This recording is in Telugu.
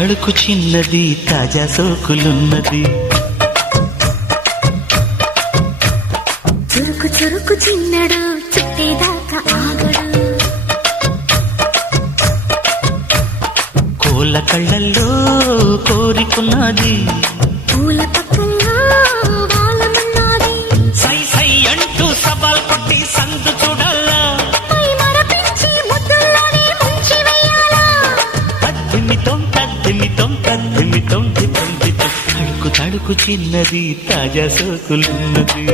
తళుకు చిన్నది తాజా సోకులున్నది. చురుకు చురుకు చిన్నడు చుట్టేదాకా ఆగడు. కోళ్ళ కళ్ళల్లో కోరికున్నది. పూల పక్కల్లో వాలమన్నది. సై సై అంటూ సవాల్ కొట్టి సందు చూడాలా. పై మరపించి ముద్దుల్లోనే ముంచి వెయ్యాలా. తద్దిమితం తద్దిమితం తద్దిమితం దితం దితం. తడుకు తడుకు చిన్నది తాజా సోకులున్నది.